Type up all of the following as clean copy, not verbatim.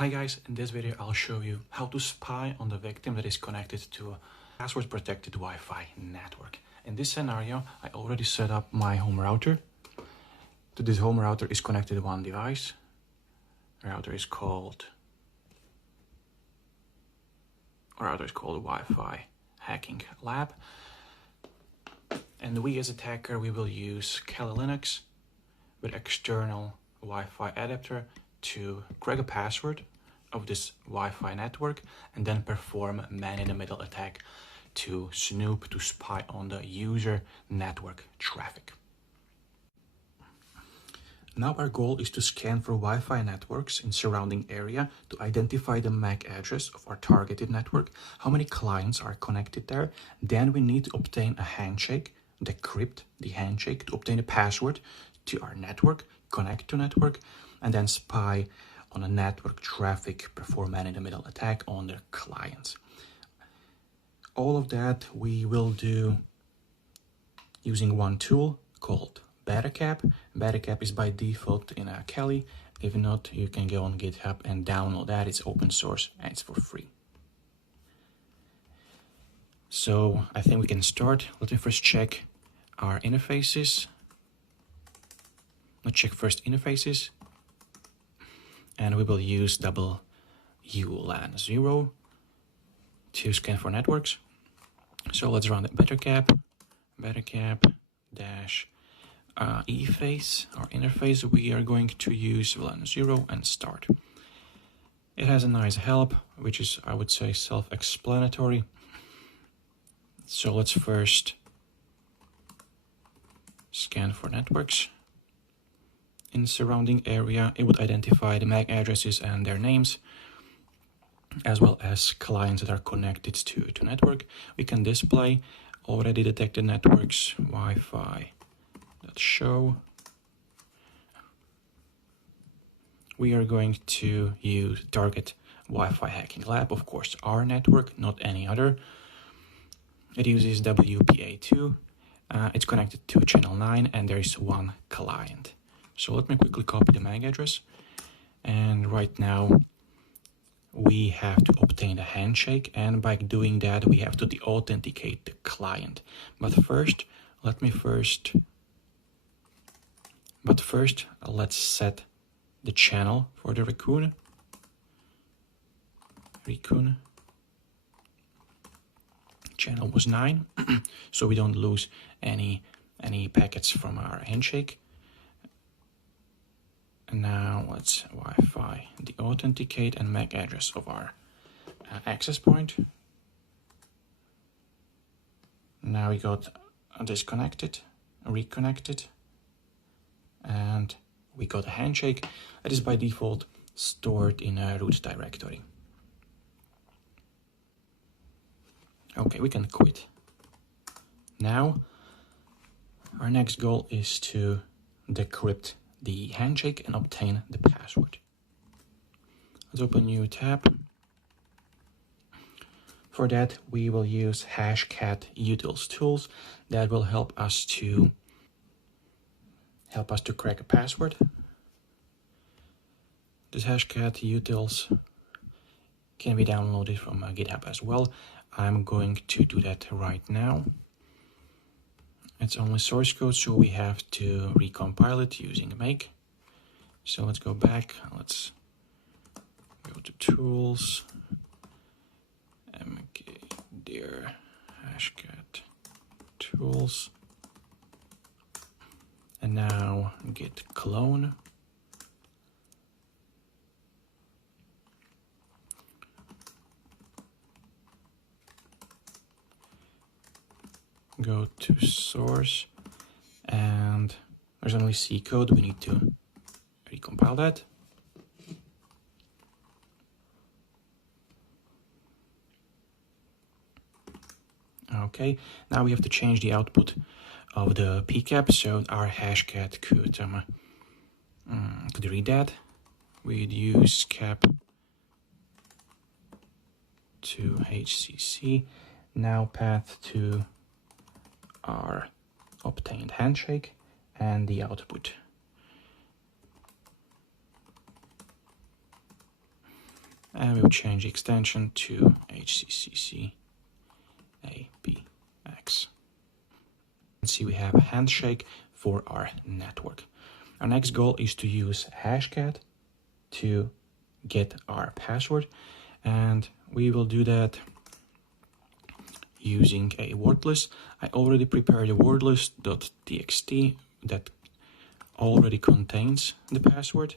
Hi guys, in this video I'll show you how to spy on the victim that is connected to a password protected Wi-Fi network. In this scenario, I already set up my home router. To this home router is connected one device. The router is called Wi-Fi Hacking Lab. And we as attacker, we will use Kali Linux with external Wi-Fi adapter to crack a password of this Wi-Fi network and then perform man-in-the-middle attack to snoop, to spy on the user network traffic. Now our goal is to scan for Wi-Fi networks in surrounding area to identify the MAC address of our targeted network, how many clients are connected there. Then we need to obtain a handshake, decrypt the handshake to obtain a password to our network, connect to network, and then spy on a network traffic, perform man-in-the-middle attack on their clients. All of that we will do using one tool called Betacap. Betacap is by default in a Kali. If not, you can go on GitHub and download that. It's open source and it's for free. So I think we can start. Let me first check our interfaces. Let's check first interfaces. And we will use WLAN 0 to scan for networks. So let's run the Betacap dash eFace, our interface. We are going to use WLAN 0 and start. It has a nice help, which is, I would say, self-explanatory. So let's first scan for networks. In surrounding area, it would identify the MAC addresses and their names, as well as clients that are connected to network. We can display already detected networks, Wi-Fi.show. We are going to use target Wi-Fi Hacking Lab, of course, our network, not any other. It uses WPA2. It's connected to channel 9, and there is one client. So let me quickly copy the MAC address. And right now we have to obtain a handshake, and by doing that we have to authenticate the client. But first, let's set the channel for the raccoon. Channel was 9, so we don't lose any packets from our handshake. And now let's Wi-Fi the authenticate and MAC address of our access point. Now we got disconnected, reconnected, and we got a handshake that is by default stored in a root directory. Okay, we can quit. Now our next goal is to decrypt the handshake and obtain the password. Let's open a new tab. For that, we will use Hashcat utils tools that will help us to crack a password. This Hashcat utils can be downloaded from GitHub as well. I'm going to do that right now. It's only source code, so we have to recompile it using make. So let's go back. Let's go to tools, mkdir hashcat tools, and now git clone. Go to source, and there's only C code. We need to recompile that. Okay, now we have to change the output of the pcap so our hashcat could read that. We'd use cap to HCC. Now path to our obtained handshake and the output. And we'll change the extension to HCCC APX. See, we have a handshake for our network. Our next goal is to use hashcat to get our password, and we will do that using a word list. I already prepared a word list.txt that already contains the password,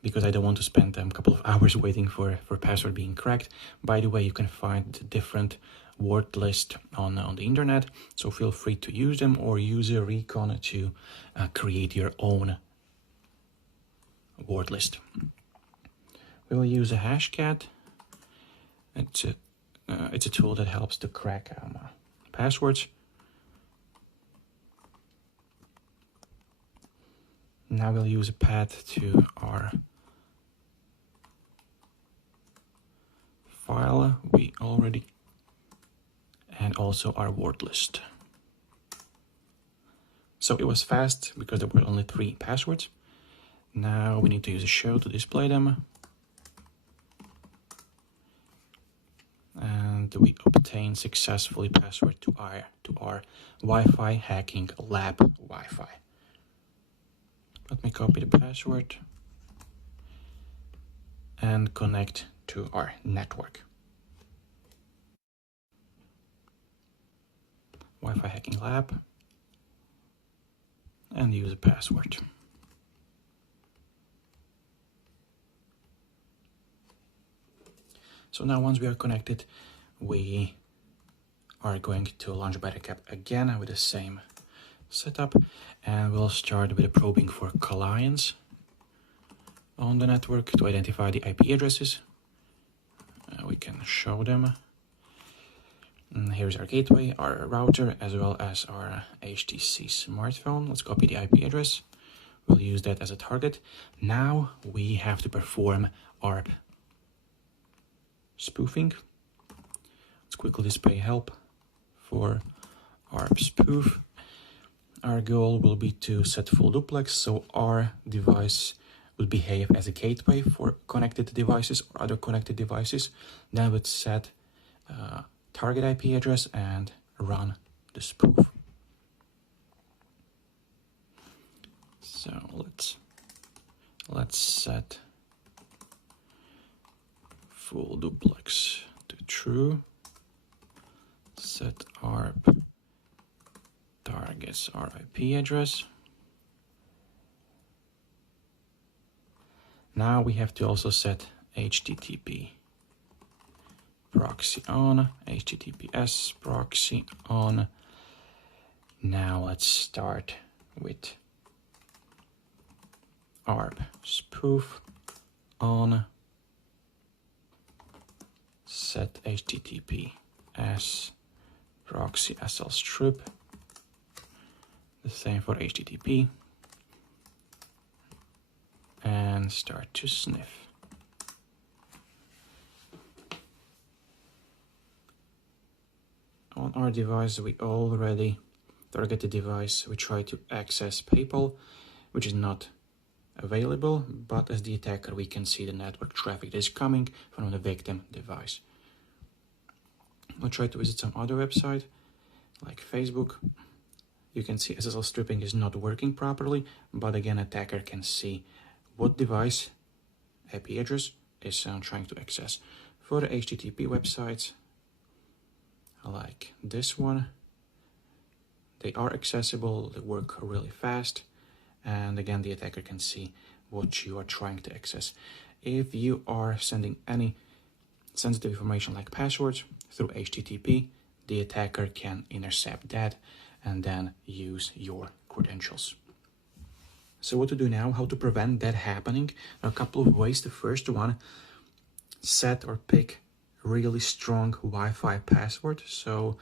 because I don't want to spend a couple of hours waiting for password being cracked. By the way, you can find different word list on the internet, so feel free to use them or use a recon to create your own word list. We will use a hashcat. It's a tool that helps to crack passwords. Now we'll use a path to our file we already, and also our word list. So it was fast because there were only 3 passwords. Now we need to use a show to display them. And we obtain successfully password to our Wi-Fi hacking lab Wi-Fi. Let me copy the password and connect to our network. Wi-Fi hacking lab, and use a password. So now once we are connected, we are going to launch Betacap again with the same setup, and we'll start with a probing for clients on the network to identify the IP addresses. We can show them. And here's our gateway, our router, as well as our HTC smartphone. Let's copy the IP address. We'll use that as a target. Now we have to perform ARP spoofing. Let's quickly display help for ARP spoof. Our goal will be to set full duplex, so our device would behave as a gateway for connected devices or other connected devices. Then we'd set target IP address and run the spoof. So let's set full duplex to true. Set ARP targets our IP address. Now we have to also set HTTP proxy on, HTTPS proxy on. Now let's start with ARP spoof on, set HTTPS proxy SL strip, the same for HTTP, and start to sniff. On our device, we already target the device. We try to access PayPal, which is not available, but as the attacker, we can see the network traffic that is coming from the victim device. We'll try to visit some other website, like Facebook. You can see SSL stripping is not working properly, but again, attacker can see what device IP address is trying to access. For the HTTP websites, like this one, they are accessible, they work really fast, and again, the attacker can see what you are trying to access. If you are sending any sensitive information like passwords through HTTP, the attacker can intercept that and then use your credentials. So what to do now, how to prevent that happening? There are a couple of ways. The first one, set or pick really strong Wi-Fi password, so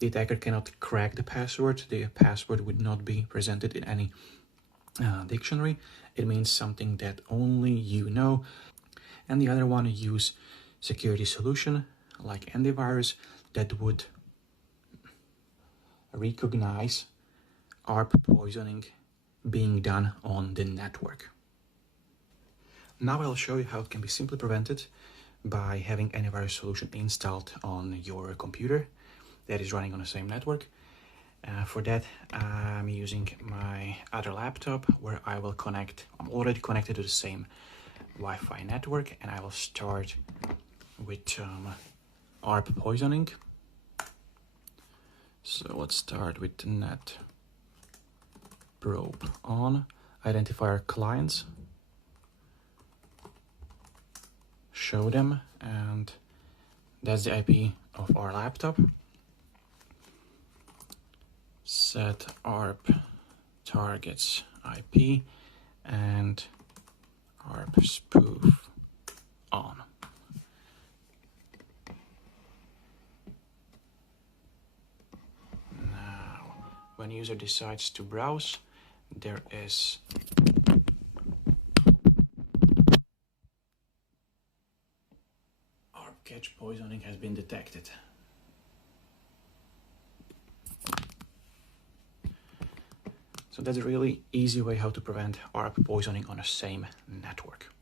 the attacker cannot crack the password. The password would not be presented in any dictionary. It means something that only you know. And the other one, use security solution like antivirus that would recognize ARP poisoning being done on the network. Now I'll show you how it can be simply prevented. by having antivirus solution installed on your computer that is running on the same network. For that, I'm using my other laptop where I will connect. I'm already connected to the same Wi-Fi network, and I will start with ARP poisoning. So let's start with the net probe on, identify our clients, show them, and that's the IP of our laptop. Set ARP targets IP and ARP spoof on. Now, when user decides to browse, there is ARP cache poisoning has been detected. So that's a really easy way how to prevent ARP poisoning on the same network.